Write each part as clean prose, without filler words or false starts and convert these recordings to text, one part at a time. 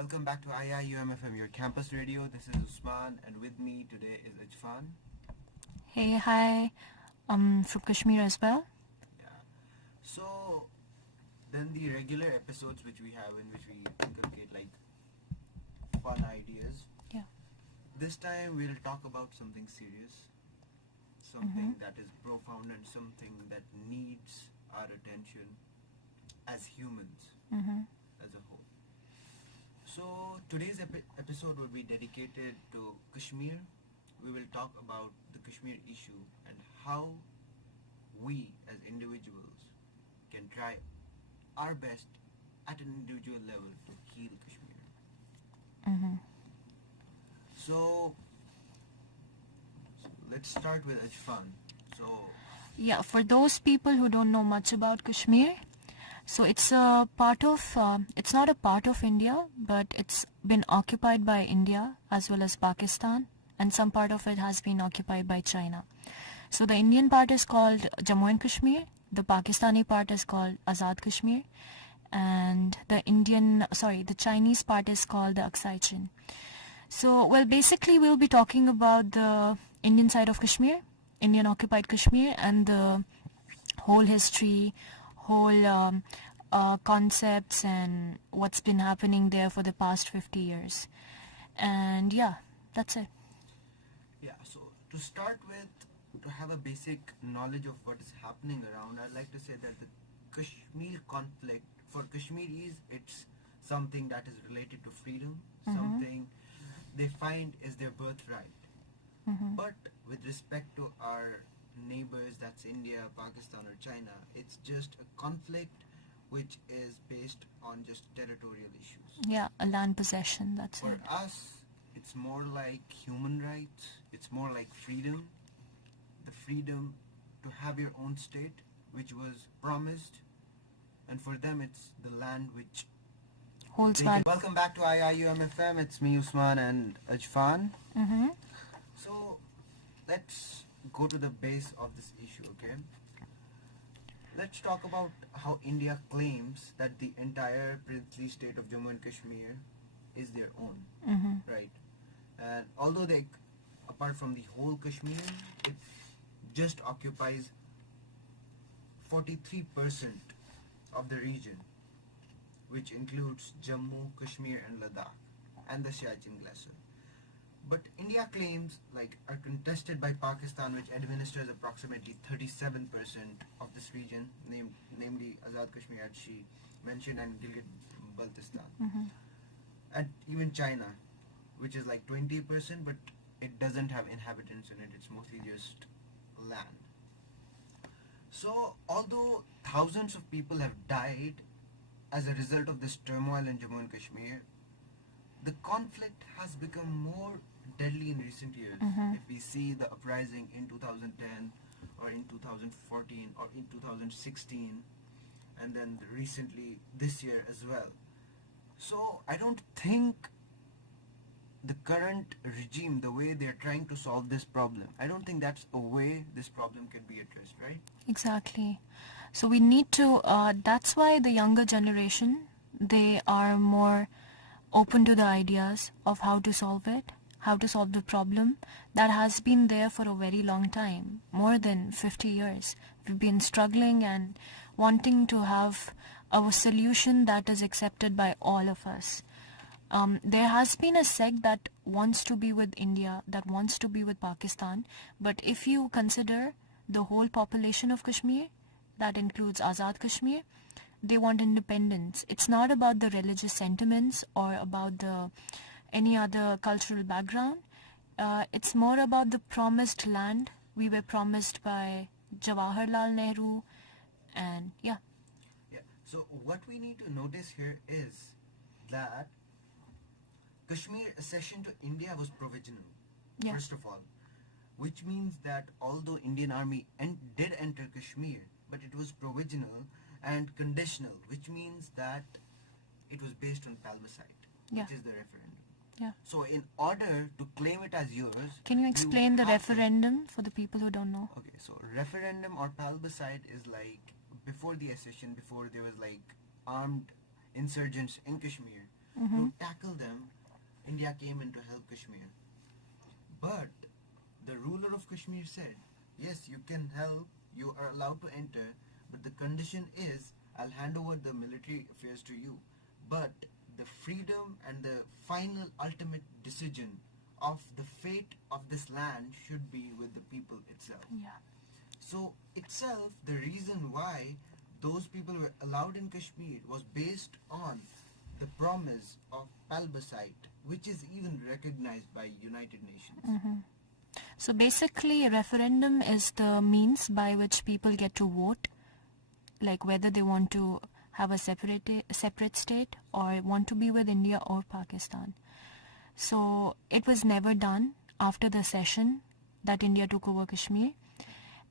Welcome back to IIUMFM, your campus radio. This is USMAN, and with me today is Ajfan. Hey, hi. I'm from Kashmir as well. Yeah. So, then the regular episodes which we have, in which we inculcate like fun ideas. Yeah. This time we'll talk about something serious, something that is profound, and something that needs our attention as humans Mm-hmm. as a whole. So today's episode will be dedicated to Kashmir. We will talk about the Kashmir issue and how we as individuals can try our best at an individual level to heal Kashmir. Mm-hmm. So let's start with Ajfan. So Yeah, for those people who don't know much about Kashmir, so it's a part of, it's not a part of India, but it's been occupied by India as well as Pakistan, and some part of it has been occupied by China. So the Indian part is called Jammu and Kashmir, the Pakistani part is called Azad Kashmir, and the Chinese part is called the Aksai Chin. So, well, basically we'll be talking about the Indian side of Kashmir, Indian occupied Kashmir, and the whole history, whole concepts and what's been happening there for the past 50 years. And yeah, that's it. yeah, so to start with, to have a basic knowledge of what is happening around, I'd like to say that the Kashmir conflict for Kashmiris, it's something that is related to freedom, something they find is their birthright. But with respect to our neighbors, that's India, Pakistan or China, it's just a conflict which is based on just territorial issues. Yeah, a land possession, that's For it. us, it's more like human rights, it's more like freedom, the freedom to have your own state, which was promised, and for them it's the land which Holds they value. Welcome back to IIUMFM, it's me Usman and Ajfan. Mm-hmm. So let's go to the base of this issue, okay? Let's talk about how India claims that the entire princely state of Jammu and Kashmir is their own, Mm-hmm. right? And although they, apart from the whole Kashmir, it just occupies 43% of the region, which includes Jammu, Kashmir and Ladakh, and the Siachen Glacier. But India claims are contested by Pakistan, which administers approximately 37% of this region, namely Azad Kashmir, as she mentioned, and Gilgit-Baltistan. Mm-hmm. And even China, which is like 20%, but it doesn't have inhabitants in it. It's mostly just land. So, although thousands of people have died as a result of this turmoil in Jammu and Kashmir, the conflict has become more deadly in recent years. If we see the uprising in 2010 or in 2014 or in 2016 and then recently this year as well. So I don't think the current regime, the way they're trying to solve this problem, I don't think that's a way this problem can be addressed, right? Exactly. So we need to, that's why the younger generation, they are more open to the ideas of how to solve it, how to solve the problem that has been there for a very long time, more than 50 years. We've been struggling and wanting to have a solution that is accepted by all of us. There has been a sect that wants to be with India, that wants to be with Pakistan, but if you consider the whole population of Kashmir, that includes Azad Kashmir, they want independence. It's not about the religious sentiments or about any other cultural background. It's more about the promised land we were promised by Jawaharlal Nehru, and yeah. Yeah. So what we need to notice here is that Kashmir accession to India was provisional, Yeah. first of all, which means that although Indian Army did enter Kashmir, but it was provisional and conditional, which means that it was based on Palmacite, Yeah. which is the referendum. Yeah. So in order to claim it as yours, Can you explain the have to- referendum for the people who don't know? Okay, so referendum or plebiscite is like before the accession, before there was like armed insurgents in Kashmir to tackle India came in to help Kashmir. But the ruler of Kashmir said, yes, you can help, you are allowed to enter, but the condition is I'll hand over the military affairs to you. But the freedom and the final ultimate decision of the fate of this land should be with the people itself. Yeah. So itself, the reason why those people were allowed in Kashmir was based on the promise of plebiscite, which is even recognized by United Nations. So basically, a referendum is the means by which people get to vote, like whether they want to have a separate state or want to be with India or Pakistan. So it was never done after the session that India took over Kashmir.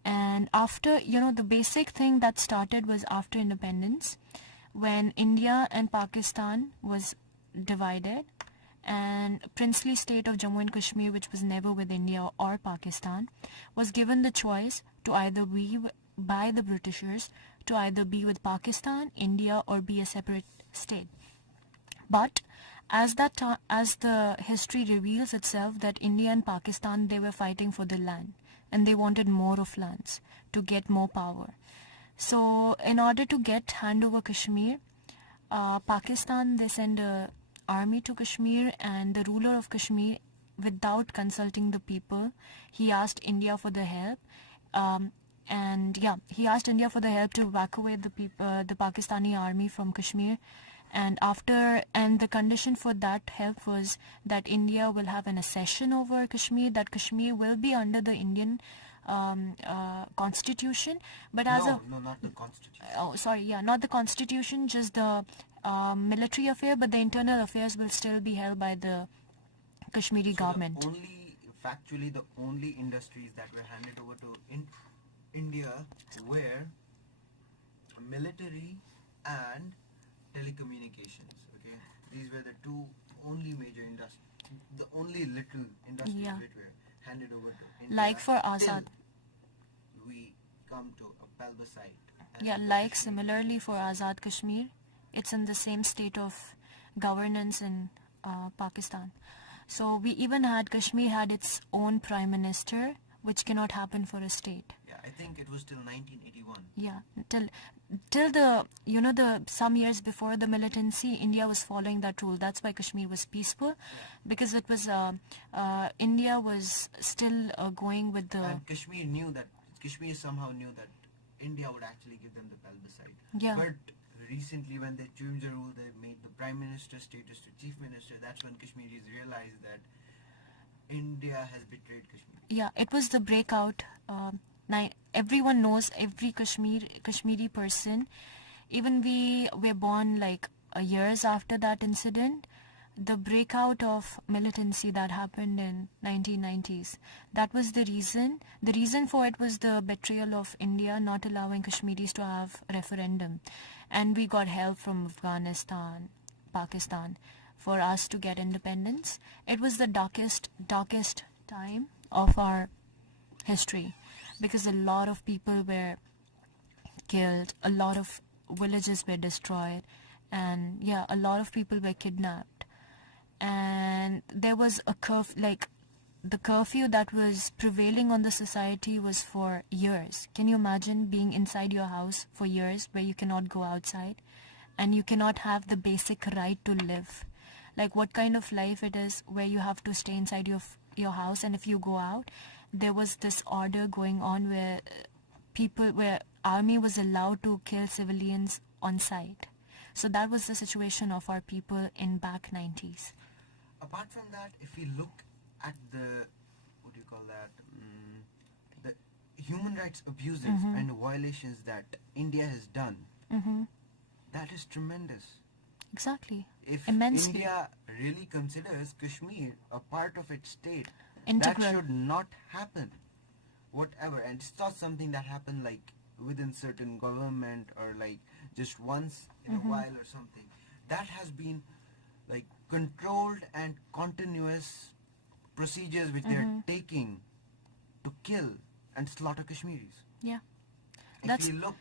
And after, the basic thing that started was after independence, when India and Pakistan was divided, and princely state of Jammu and Kashmir, which was never with India or Pakistan, was given the choice to either be by the Britishers to either be with Pakistan, India, or be a separate state. But as the history reveals itself, that India and Pakistan, they were fighting for the land, and they wanted more of lands to get more power. So in order to hand over Kashmir, Pakistan, they send a army to Kashmir, and the ruler of Kashmir, without consulting the people, he asked India for the help. He asked India for the help to evacuate the Pakistani army from Kashmir. And the condition for that help was that India will have an accession over Kashmir, that Kashmir will be under the Indian constitution, but No, not the constitution. not the constitution, just the military affair, but the internal affairs will still be held by the Kashmiri government. Factually, the only industries that were handed over to India were military and telecommunications. Okay, these were the two only major industries, the only little industries that were handed over to India. Like for till Azad. We come to a plebiscite. Yeah, like similarly for Azad Kashmir, it's in the same state of governance in Pakistan. So we even had Kashmir had its own prime minister, which cannot happen for a state. Yeah, I think it was till 1981. Yeah, till the some years before the militancy, India was following that rule. That's why Kashmir was peaceful, because it was India was still going with the. And Kashmir somehow knew that India would actually give them the plebiscite. Yeah. But recently, when they changed the rule, they made the prime minister status to chief minister. That's when Kashmiris realized that India has betrayed Kashmir. Yeah, it was the breakout. Everyone knows, every Kashmiri person. Even we were born like years after that incident. The breakout of militancy that happened in 1990s. That was the reason. The reason for it was the betrayal of India not allowing Kashmiris to have referendum, and we got help from Afghanistan, Pakistan, for us to get independence. It was the darkest time of our history, because a lot of people were killed, a lot of villages were destroyed, and a lot of people were kidnapped. And there was a the curfew that was prevailing on the society was for years. Can you imagine being inside your house for years, where you cannot go outside and you cannot have the basic right to live? Like, what kind of life it is where you have to stay inside your house, and if you go out, there was this order going on where army was allowed to kill civilians on sight. So that was the situation of our people in back 90s. Apart from that, if we look at the human rights abuses and violations that India has done, that is tremendous. Exactly. If Immensely. India really considers Kashmir a part of its state, Integral. that should not happen. Whatever. And it's not something that happened like within certain government or like just once in a while or something. That has been like controlled and continuous procedures which they're taking to kill and slaughter Kashmiris. Yeah. If you look,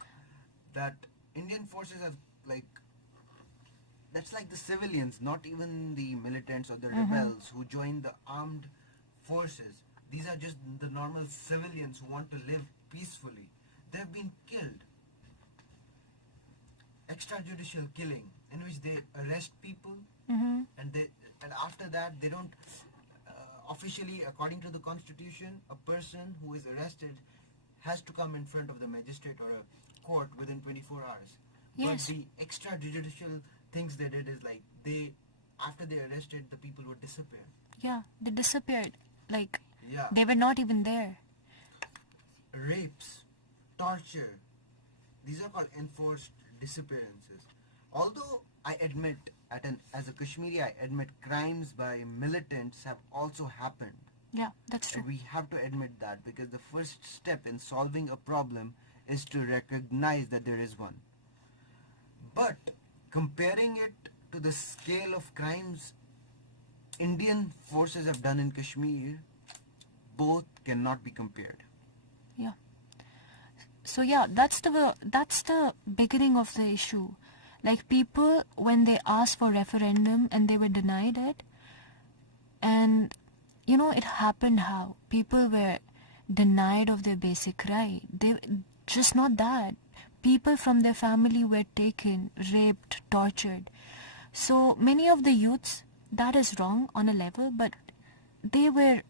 that Indian forces have like that's like the civilians, not even the militants or the rebels who join the armed forces. These are just the normal civilians who want to live peacefully. They've been killed. Extrajudicial killing, in which they arrest people, Mm-hmm. and after that they don't officially, according to the constitution, a person who is arrested has to come in front of the magistrate or a court within 24 hours. Yes. But the extrajudicial things they did is like they, after they arrested, the people would disappear. Yeah, they disappeared. Like, Yeah. they were not even there. Rapes, torture, these are called enforced disappearances. Although I admit, as a Kashmiri, I admit crimes by militants have also happened. Yeah, that's true. We have to admit that, because the first step in solving a problem is to recognize that there is one. But comparing it to the scale of crimes Indian forces have done in Kashmir, both cannot be compared. Yeah. So yeah, that's the beginning of the issue. Like, people, when they asked for referendum and they were denied it, and it happened how people were denied of their basic right. They just not that. People from their family were taken, raped, tortured. So many of the youths, that is wrong on a level, but they were,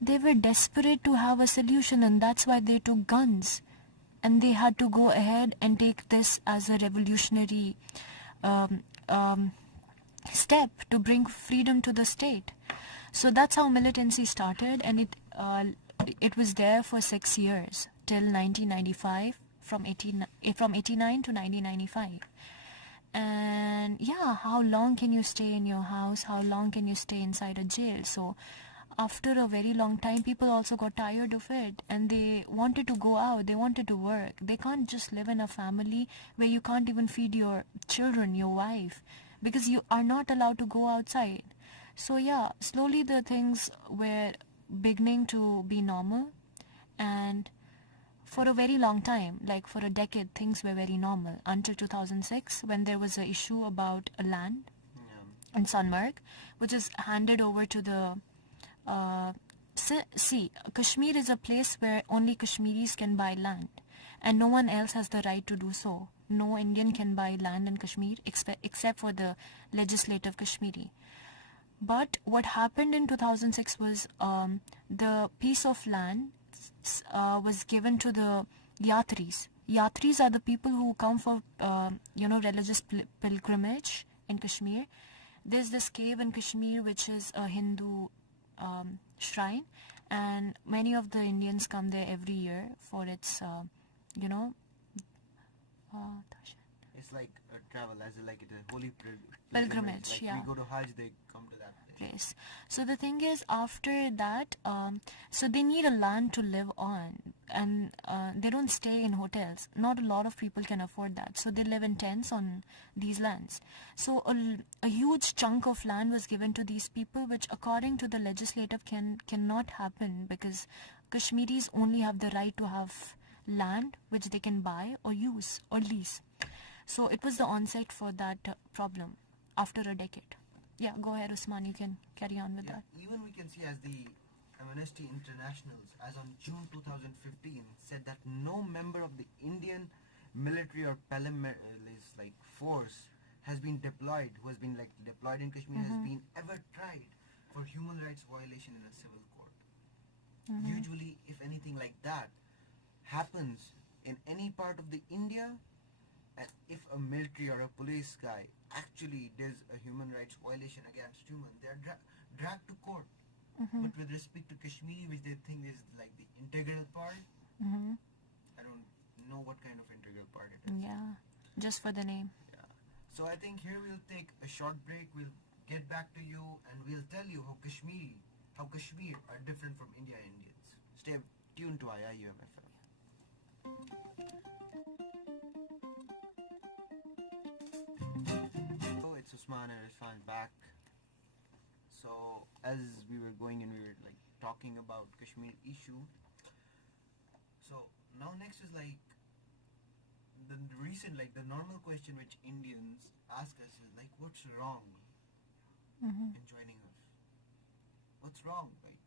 they were desperate to have a solution, and that's why they took guns. And they had to go ahead and take this as a revolutionary um, um, step to bring freedom to the state. So that's how militancy started, and it was there for 6 years till 1995, from 89 to 1995. And yeah, how long can you stay in your house? How long can you stay inside a jail? So after a very long time, people also got tired of it, and they wanted to go out, they wanted to work. They can't just live in a family where you can't even feed your children, your wife, because you are not allowed to go outside. So yeah, slowly the things were beginning to be normal, and for a very long time, like for a decade, things were very normal until 2006, when there was an issue about a land in Sunmarg, which is handed over to the see, Kashmir is a place where only Kashmiris can buy land, and no one else has the right to do so. No Indian can buy land in Kashmir except for the legislative Kashmiri. But what happened in 2006 was the piece of land was given to the Yatris. Yatris are the people who come for religious pilgrimage in Kashmir. There's this cave in Kashmir which is a Hindu shrine, and many of the Indians come there every year for its It's like a travel, as like it's a holy pilgrimage. Like Yeah. we go to Hajj, they come to that place. Yes. So the thing is, after that, so they need a land to live on, and they don't stay in hotels. Not a lot of people can afford that, so they live in tents on these lands. So a huge chunk of land was given to these people, which according to the legislative cannot happen, because Kashmiris only have the right to have land which they can buy or use or lease. So it was the onset for that problem after a decade. Yeah, go ahead, Usman. You can carry on with that. Even we can see as the Amnesty Internationals, as on June 2015, said that no member of the Indian military or paramilitary force has been deployed, who has been deployed in Kashmir, has been ever tried for human rights violation in a civil court. Usually, if anything like that happens in any part of the India, and if a military or a police guy actually does a human rights violation against human, they are dragged to court. But with respect to Kashmiri, which they think is like the integral part, I don't know what kind of integral part it is. Yeah, just for the name. Yeah. So I think here we'll take a short break. We'll get back to you and we'll tell you how Kashmir are different from India Indians. Stay tuned to IIUMFM. So it's Usman and Irfan back. So as we were going and we were talking about Kashmir issue. So now next is the normal question which Indians ask us is like, what's wrong Mm-hmm. in joining us? What's wrong? Like,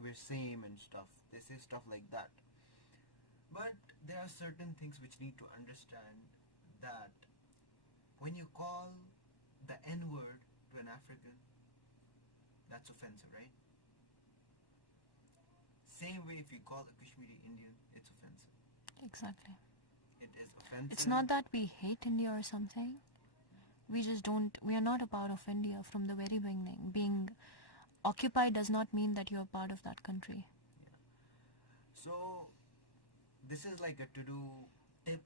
we're same and stuff. They say stuff like that. But there are certain things which need to understand that when you call the N word to an African, that's offensive, right? Same way if you call a Kashmiri Indian, it's offensive. Exactly. It is offensive. It's not that we hate India or something. We just don't, we are not a part of India from the very beginning. Being occupied does not mean that you're part of that country. Yeah. So, this is like a to-do tip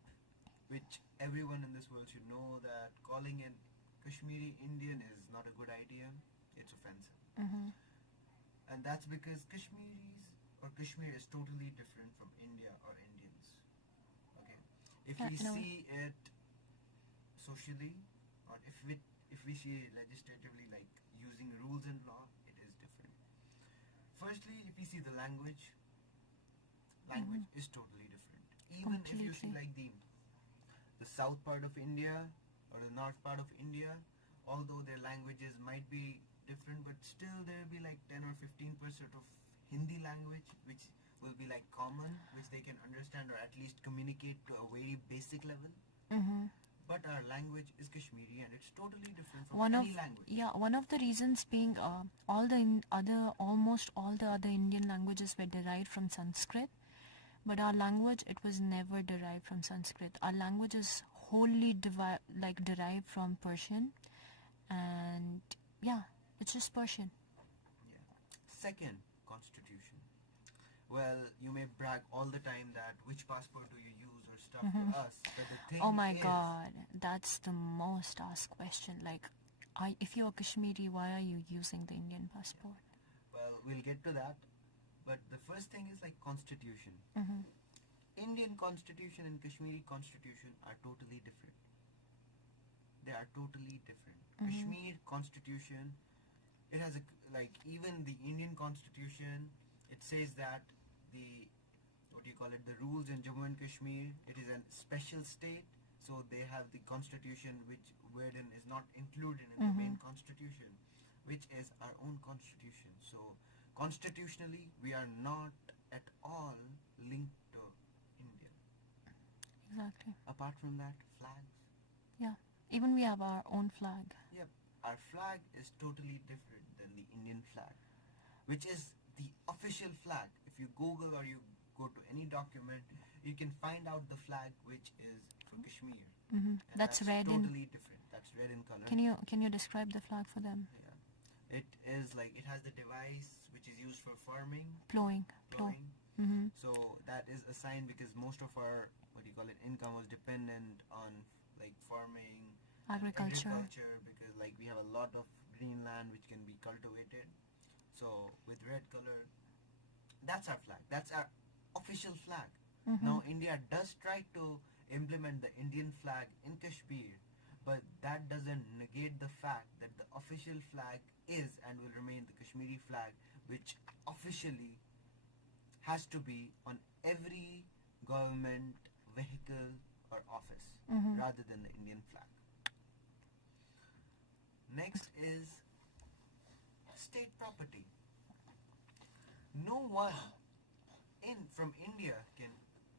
which everyone in this world should know, that calling an Kashmiri Indian is not a good idea. It's offensive. Mm-hmm. And that's because Kashmiris or Kashmir is totally different from India or Indians. Okay? If Yeah, we in a way. see it socially, or if we see it legislatively, like using rules and law, it is different. Firstly, if we see the language is totally different. Even if you see Completely. like the south part of India or the north part of India, although their languages might be different, but still there will be like 10 or 15% of Hindi language which will be like common, which they can understand or at least communicate to a very basic level. Mm-hmm. But our language is Kashmiri and it's totally different from One any of language. one of the reasons being almost all the other Indian languages were derived from Sanskrit, but our language, it was never derived from Sanskrit. Our language is wholly derived from Persian, and yeah, it's just Persian. Yeah. Second, constitution. Well, you may brag all the time that which passport do you use or stuff to us, but the thing Oh my is, god, that's the most asked question. Like, if you're Kashmiri, why are you using the Indian passport? well, we'll get to that. But the first thing is like constitution. Mm-hmm. Indian constitution and Kashmiri constitution are totally different. They are totally different. Kashmir constitution, it has even the Indian constitution, it says that the the rules in Jammu and Kashmir, it is a special state, so they have the constitution which wherein is not included in the main constitution, which is our own constitution. So constitutionally we are not at all linked to India. Exactly. Apart from that, flags. Yeah. Even we have our own flag. Yep, our flag is totally different than the Indian flag, which is the official flag. If you Google or you go to any document, you can find out the flag which is for Kashmir. Mm-hmm. And That's red in. totally different. That's red in color. Can you describe the flag for them? Yeah. It is like, it has the device which is used for farming, Plowing. plowing. Mm-hmm. So that is a sign because most of our income was dependent on like farming, Agriculture. because like we have a lot of green land which can be cultivated. So with red color, that's our flag. That's our official flag. Now India does try to implement the Indian flag in Kashmir, but that doesn't negate the fact that the official flag is and will remain the Kashmiri flag, which officially has to be on every government vehicle or office rather than the Indian flag. Next is state property. No one from India can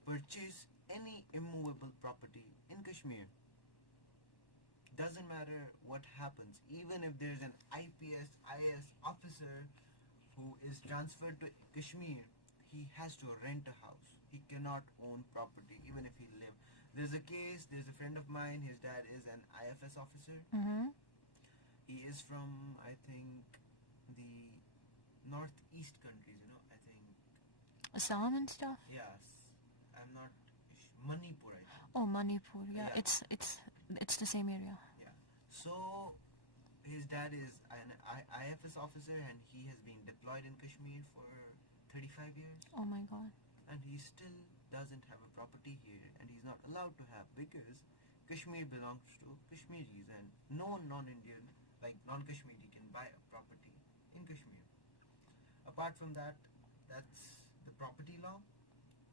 purchase any immovable property in Kashmir. Doesn't matter what happens, even if there's an IPS, IAS officer who is transferred to Kashmir, he has to rent a house. He cannot own property, even if he live. There's a friend of mine, his dad is an IFS officer. Mm-hmm. He is from, I think, the northeast countries, I think. Assam and stuff. Yes. I'm not, Manipur, I think. Oh, Manipur. Yeah, Yeah. it's the same area. Yeah. So his dad is an IFS officer and he has been deployed in Kashmir for 35 years, Oh my god. and he still doesn't have a property here, and he's not allowed to have, because Kashmir belongs to Kashmiris and no non-Indian, like non-Kashmiri, can buy a property in Kashmir. Apart from that, that's the property law,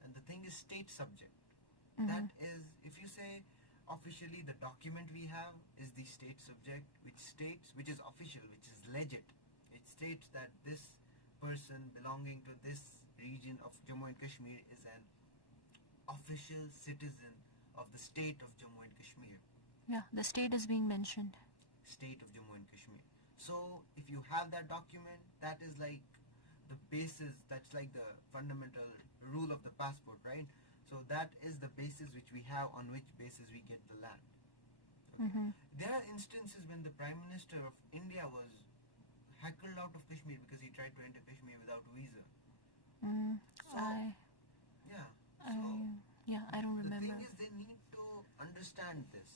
and the thing is state subject. That is, if you say officially, the document we have is the state subject, which is official, which is legit. It states that this person belonging to this region of Jammu and Kashmir is an official citizen of the state of Jammu and Kashmir. Yeah, the state is being mentioned. State of Jammu and Kashmir. So if you have that document, that is like the basis, that's like the fundamental rule of the passport, right? So that is the basis which we have, on which basis we get the land. Okay. There are instances when the Prime Minister of India was heckled out of Kashmir because he tried to enter Kashmir without visa. So, yeah. I don't The remember. thing is, they need to understand this,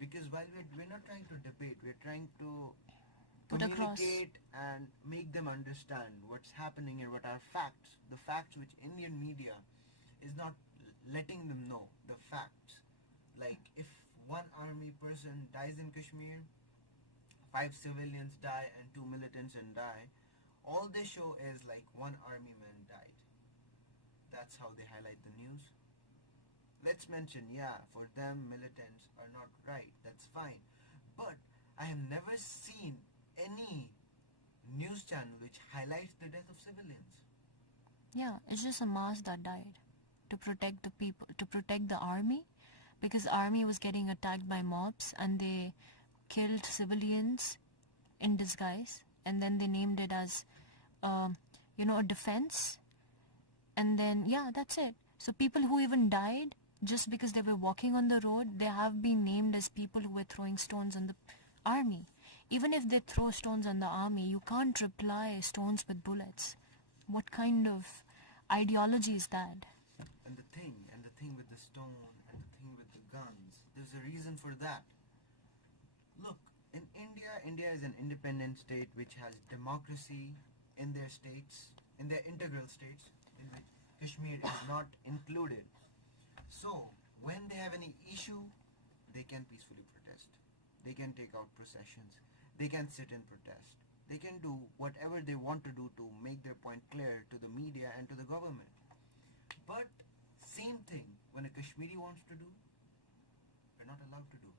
because while we're not trying to debate, we're trying to Put across. communicate and make them understand what's happening and what are facts. The facts which Indian media is not letting them know. The facts, like if one army person dies in Kashmir, 5 civilians die and 2 militants and die. All they show is like one army man died. That's how they highlight the news. Let's mention, yeah, for them militants are not right. That's fine. But I have never seen any news channel which highlights the death of civilians. Yeah, it's just a mass that died to protect the people, to protect the army, because the army was getting attacked by mobs and they killed civilians in disguise, and then they named it as, a defense. And then, yeah, that's it. So people who even died just because they were walking on the road, they have been named as people who were throwing stones on the army. Even if they throw stones on the army, you can't reply stones with bullets. What kind of ideology is that? And the thing with the stone and the thing with the guns, there's a reason for that. Look, in India is an independent state which has democracy in their states, in their integral states, in which Kashmir is not included. So, when they have any issue, they can peacefully protest. They can take out processions. They can sit and protest. They can do whatever they want to do to make their point clear to the media and to the government. But same thing when a Kashmiri wants to do, we're not allowed to do.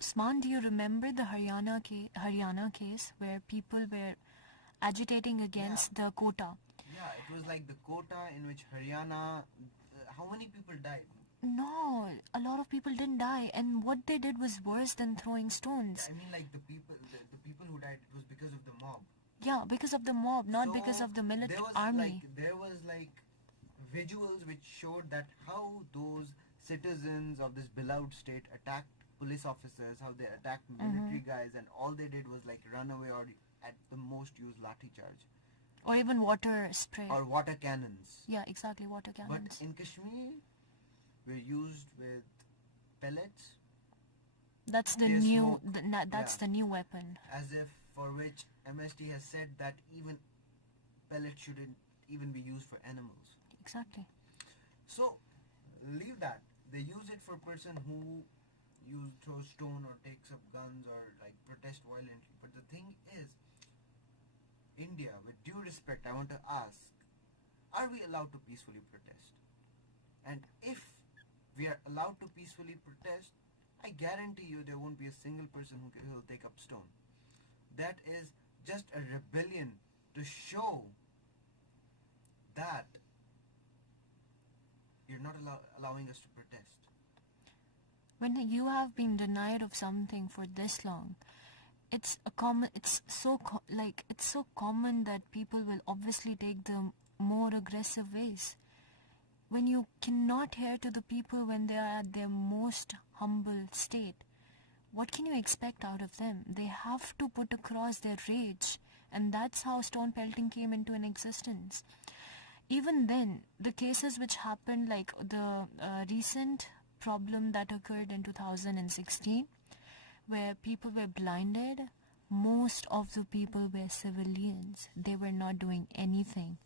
Usman, do you remember the Haryana case where people were agitating against the quota? Yeah, it was like the quota in which Haryana, how many people died? No, a lot of people didn't die, and what they did was worse than throwing stones. I mean, like the people who died, it was because of the mob. Yeah, because of the mob, not So, because of the there was army. there was like visuals which showed that how those citizens of this beloved state attacked police officers, how they attacked military guys, and all they did was like run away or at the most use lathi charge Or even water spray. or water cannons. Yeah, exactly, water cannons. But in Kashmir, we're used with pellets, That's the tear new. smoke, That's yeah. the new weapon. as if for which MST has said that even pellets shouldn't even be used for animals. Exactly. So leave that. They use it for person who throw stone or takes up guns or like protest violently. But the thing is, India, with due respect, I want to ask: are we allowed to peacefully protest? And if we are allowed to peacefully protest, I guarantee you there won't be a single person who will take up stone. That is just a rebellion to show that you're not allowing us to protest. When you have been denied of something for this long, it's so common that people will obviously take the more aggressive ways. When you cannot hear to the people when they are at their most humble state, what can you expect out of them? They have to put across their rage, and that's how stone pelting came into an existence. Even then, the cases which happened, like the recent problem that occurred in 2016, where people were blinded, most of the people were civilians. They were not doing anything.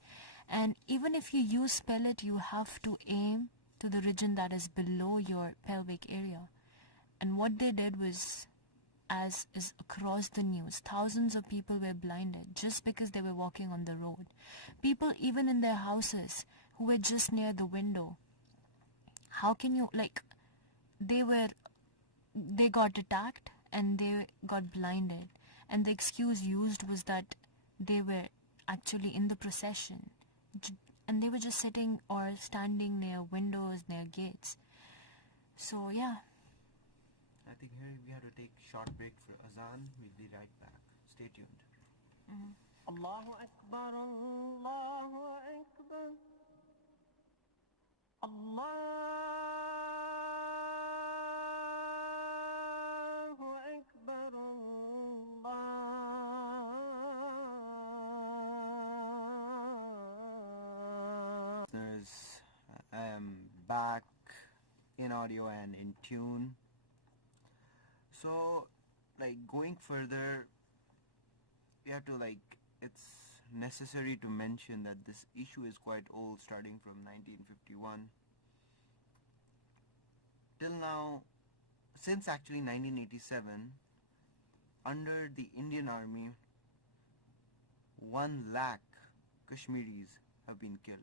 And even if you use pellet, you have to aim to the region that is below your pelvic area. And what they did was, as is across the news, thousands of people were blinded just because they were walking on the road. People even in their houses who were just near the window how can you, like, they got attacked and they got blinded, and the excuse used was that they were actually in the procession, and they were just sitting or standing near windows, near gates. So yeah. I think here we have to take short break for Azan. We'll be right back. Stay tuned. Allahu Akbar, Allahu Akbar, Allahu Akbar, Allah. Listeners, I am back in audio and in tune. So, like, going further, we have to, like, it's necessary to mention that this issue is quite old, starting from 1951 till now. Since actually 1987, under the Indian Army, 1 lakh Kashmiris have been killed,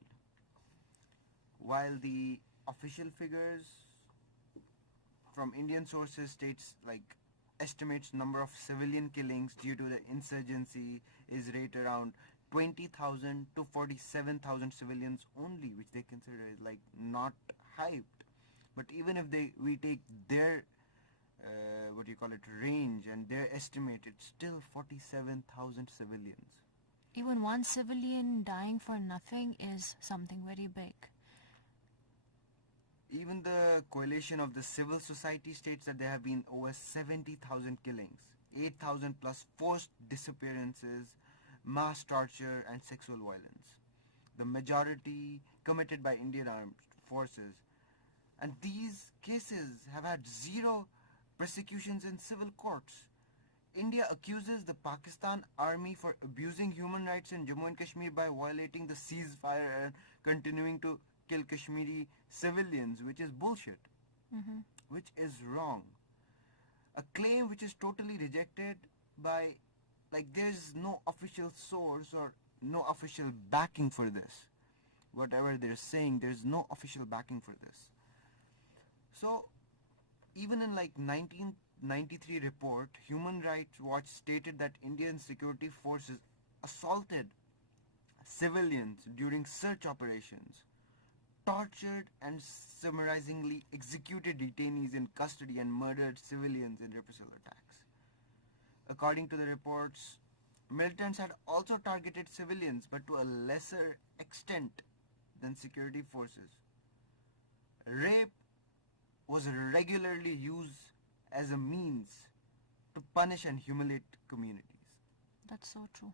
while the official figures from Indian sources states, like, estimates number of civilian killings due to the insurgency is rate around 20,000 to 47,000 civilians only, which they consider is, like, not hyped. But even if we take their range and their estimate, it's still 47,000 civilians. Even one civilian dying for nothing is something very big. Even the coalition of the civil society states that there have been over 70,000 killings, 8,000 plus forced disappearances, mass torture and sexual violence. The majority committed by Indian armed forces. And these cases have had zero prosecutions in civil courts. India accuses the Pakistan army for abusing human rights in Jammu and Kashmir by violating the ceasefire and continuing to kill Kashmiri civilians, which is bullshit, which is wrong. A claim which is totally rejected by, like, there's no official source or no official backing for this. Whatever they're saying, there's no official backing for this. So, even in, like, 1993 report, Human Rights Watch stated that Indian security forces assaulted civilians during search operations, tortured and summarizingly executed detainees in custody, and murdered civilians in reprisal attacks. According to the reports, militants had also targeted civilians, but to a lesser extent than security forces. Rape was regularly used as a means to punish and humiliate communities. That's so true.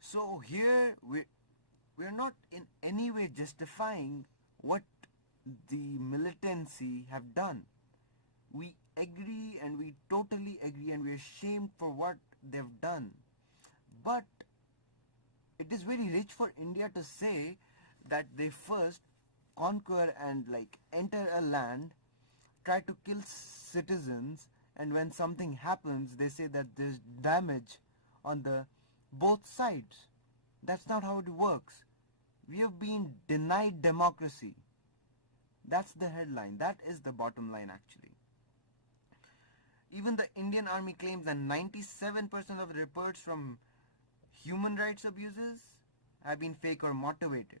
So here we're not in any way justifying what the militancy have done. We agree, and we totally agree, and we're ashamed for what they've done. But it is very rich for India to say that they first conquer and, like, enter a land, try to kill citizens, and when something happens, they say that there's damage on the both sides. That's not how it works. We have been denied democracy. That's the headline. That is the bottom line, actually. Even the Indian Army claims that 97% of the reports from human rights abuses have been fake or motivated.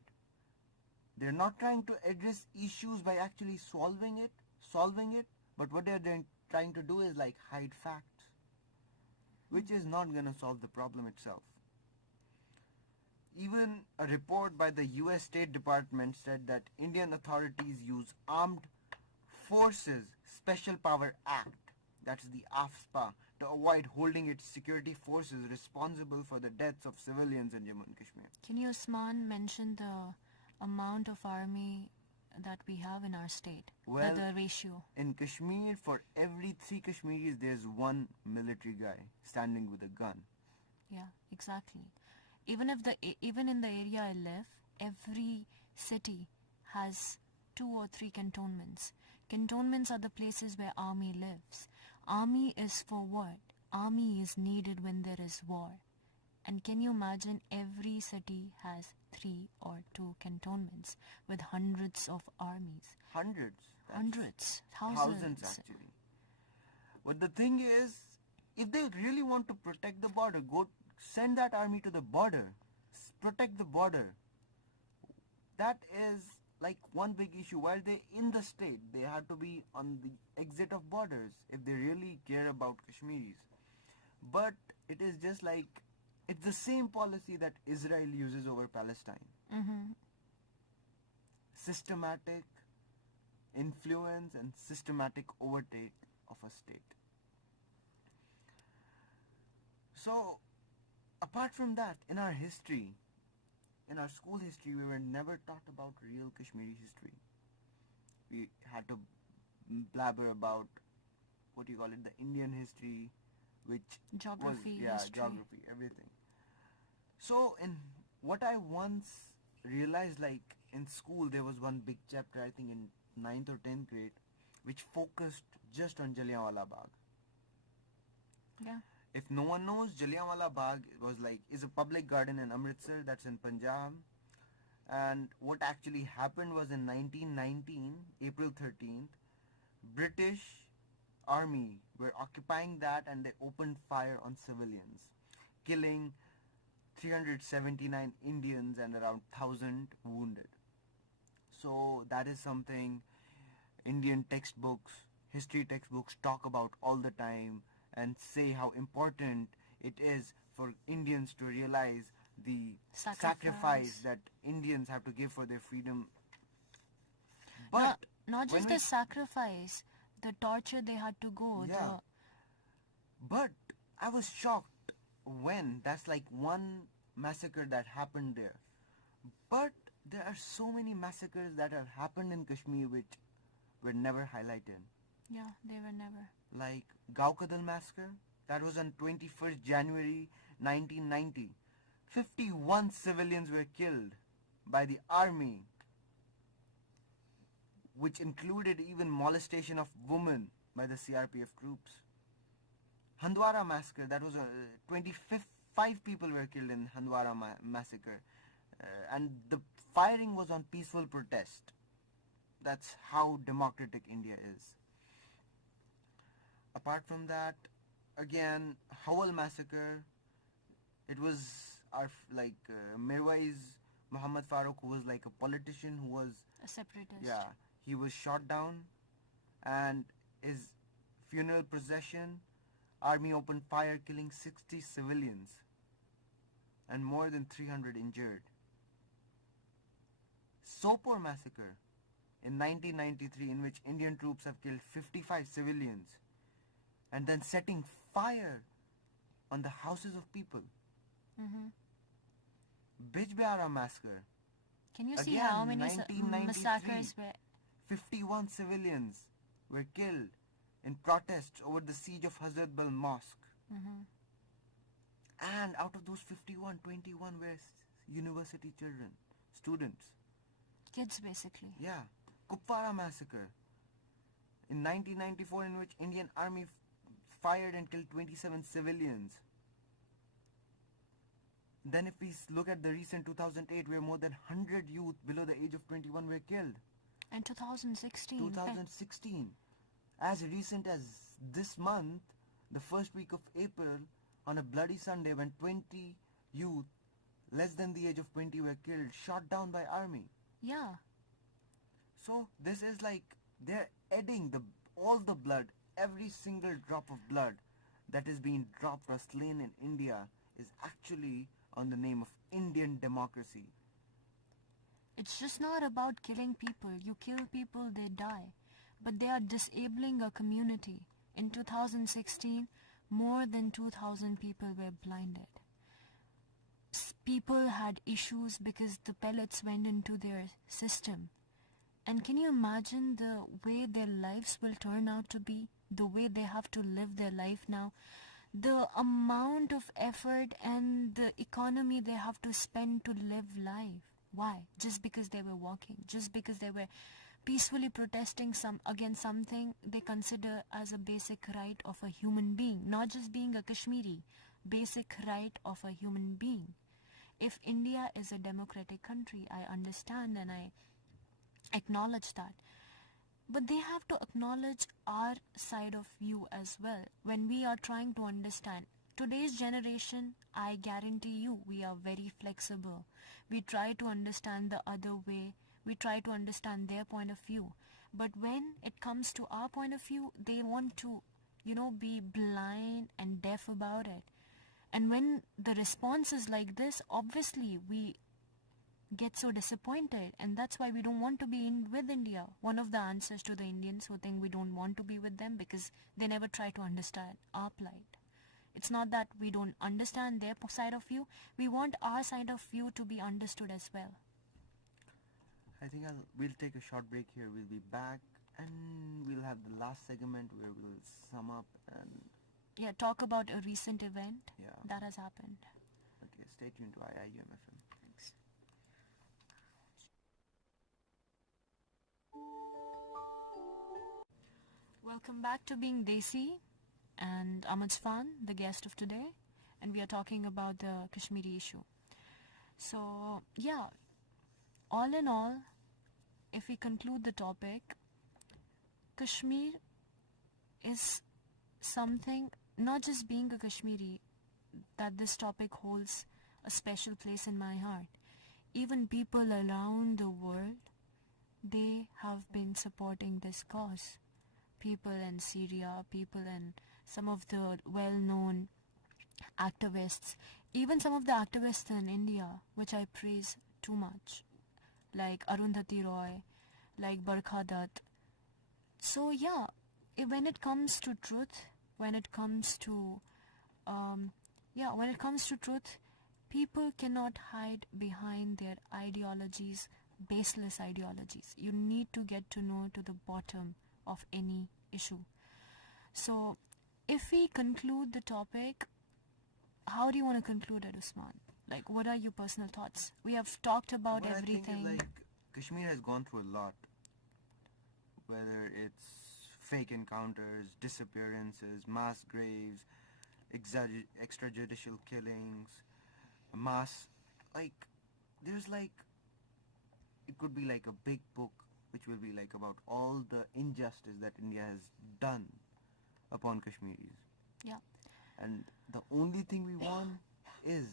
They're not trying to address issues by actually solving it, but what they're trying to do is, like, hide facts, which is not going to solve the problem itself. Even a report by the US State Department said that Indian authorities use Armed Forces Special Power Act, that's the AFSPA, to avoid holding its security forces responsible for the deaths of civilians in Jammu and Kashmir. Can you, USMAN, mention the amount of army that we have in our state? Well, the ratio. In Kashmir, for every 3 Kashmiris, there's 1 military guy standing with a gun. Yeah, exactly. Even in the area I live, every city has 2 or 3 cantonments. Cantonments are the places where army lives. Army is for what? Army is needed when there is war. And can you imagine every city has 3 or 2 cantonments with hundreds of armies? Hundreds. That's Hundreds, thousands thousands. actually. But the thing is, if they really want to protect the border, go send that army to the border. Protect the border. That is like one big issue. While they're in the state, they have to be on the exit of borders if they really care about Kashmiris. But it is just like, it's the same policy that Israel uses over Palestine. Mm-hmm. Systematic influence and systematic overtake of a state. So, apart from that, in our history, in our school history, we were never taught about real Kashmiri history. We had to blabber about, what do you call it, the Indian history, which Geography, was, yeah, history. geography, everything. So, in what I once realized, like in school, there was one big chapter, I think in 9th or 10th grade, which focused just on Jallianwala Bagh. Yeah. If no one knows, Jallianwala Bagh is a public garden in Amritsar, that's in Punjab. And what actually happened was in 1919, April 13th, British army were occupying that and they opened fire on civilians, killing 379 Indians and around 1,000 wounded. So that is something Indian textbooks, history textbooks talk about all the time and say how important it is for Indians to realize the sacrifice that Indians have to give for their freedom. But not when just the sacrifice, the torture they had to go. Yeah. But I was shocked when that's like one massacre that happened there. But there are so many massacres that have happened in Kashmir which were never highlighted. Yeah, they were never. Like Gaukadal massacre, that was on 21st January 1990. 51 civilians were killed by the army, which included even molestation of women by the CRPF troops. Handwara massacre, that was 25 people were killed in Handwara massacre. And the firing was on peaceful protest. That's how democratic India is. Apart from that, again, Howal massacre, it was Mirwais Muhammad Farooq, who was like a politician who was, A separatist. yeah, he was shot down, and his funeral procession, army opened fire, killing 60 civilians and more than 300 injured. Sopore massacre in 1993, in which Indian troops have killed 55 civilians and then setting fire on the houses of people. Mm-hmm. Bijbehara massacre. Can you see Again, how many 1993. massacres were? 51 civilians were killed in protests over the siege of Hazrat Bal Mosque. Mm-hmm. And out of those 51, 21 were university children, students. Kids, basically. Yeah. Kupwara massacre in 1994, in which Indian army fired and killed 27 civilians. Then if we look at the recent 2008, where more than 100 youth below the age of 21 were killed. And 2016. 2016. As recent as this month, the first week of April, on a bloody Sunday, when 20 youth less than the age of 20 were killed, shot down by army. Yeah. So this is like they're adding all the blood, every single drop of blood that is being dropped or slain in India is actually on the name of Indian democracy. It's just not about killing people. You kill people, they die. But they are disabling a community. In 2016, more than 2,000 people were blinded. People had issues because the pellets went into their system. And can you imagine the way their lives will turn out to be? The way they have to live their life now? The amount of effort and the economy they have to spend to live life. Why? Just because they were walking. Just because they were peacefully protesting against something they consider as a basic right of a human being. Not just being a Kashmiri, basic right of a human being. If India is a democratic country, I understand and I acknowledge that. But they have to acknowledge our side of view as well. When we are trying to understand today's generation, I guarantee you, we are very flexible. We try to understand the other way. We try to understand their point of view. But when it comes to our point of view, they want to, be blind and deaf about it. And when the response is like this, obviously we get so disappointed, and that's why we don't want to be with India. One of the answers to the Indians who think we don't want to be with them because they never try to understand our plight. It's not that we don't understand their side of view. We want our side of view to be understood as well. I think we'll take a short break here. We'll be back and we'll have the last segment where we'll sum up and talk about a recent event Yeah. that has happened. okay, stay tuned to IIUMFM. Thanks. Welcome back to Being Desi, and I'm Fan, the guest of today, and we are talking about the Kashmiri issue. So, all in all, if we conclude the topic, Kashmir is something, not just being a Kashmiri, that this topic holds a special place in my heart. Even people around the world, they have been supporting this cause. People in Syria, people in some of the well-known activists, even some of the activists in India, which I praise too much, like Arundhati Roy, like Barkha Dutt. So when it comes to truth, when it comes to truth, people cannot hide behind their ideologies, baseless ideologies. You need to get to know to the bottom of any issue. So, if we conclude the topic, how do you want to conclude it, Usman? Like, what are your personal thoughts? We have talked about Well, everything. I think Kashmir has gone through a lot. Whether it's fake encounters, disappearances, mass graves, extrajudicial killings, mass, there's it could be like a big book which will be about all the injustice that India has done upon Kashmiris. Yeah. And the only thing we want is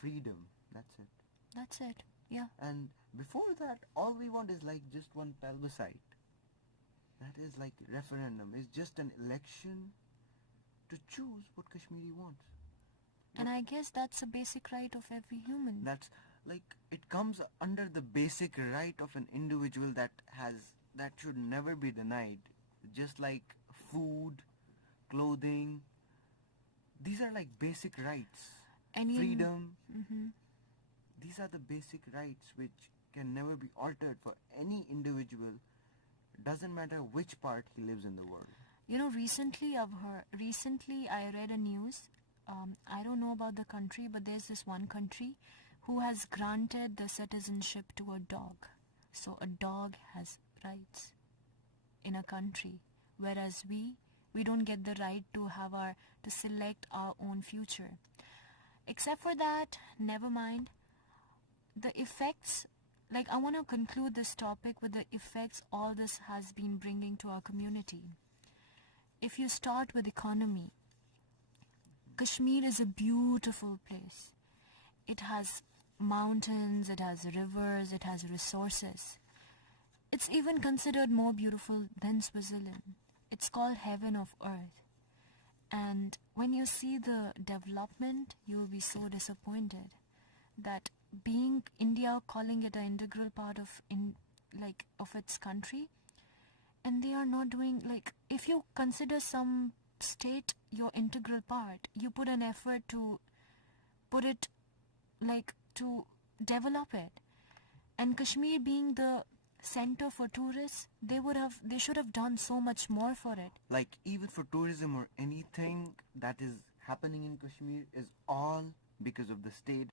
freedom. That's it. That's it. Yeah. And before that, all we want is just one plebiscite. That is referendum. It's just an election to choose what Kashmiri wants. And I guess that's a basic right of every human. That's it comes under the basic right of an individual that should never be denied. Just like food, clothing. These are basic rights. Freedom. These are the basic rights which can never be altered for any individual. Doesn't matter which part he lives in the world. Recently I read a news. I don't know about the country, but there's this one country who has granted the citizenship to a dog. So a dog has rights in a country, whereas we don't get the right to select our own future. Except for that, never mind. The effects, I want to conclude this topic with the effects all this has been bringing to our community. If you start with economy, Kashmir is a beautiful place. It has mountains, it has rivers, it has resources. It's even considered more beautiful than Switzerland. It's called heaven of earth. And when you see the development, you will be so disappointed that being India calling it an integral part of its country, and they are not doing, if you consider some state your integral part, you put an effort to put it, to develop it. And Kashmir being the center for tourists, they should have done so much more for it. Even for tourism or anything that is happening in Kashmir is all because of the state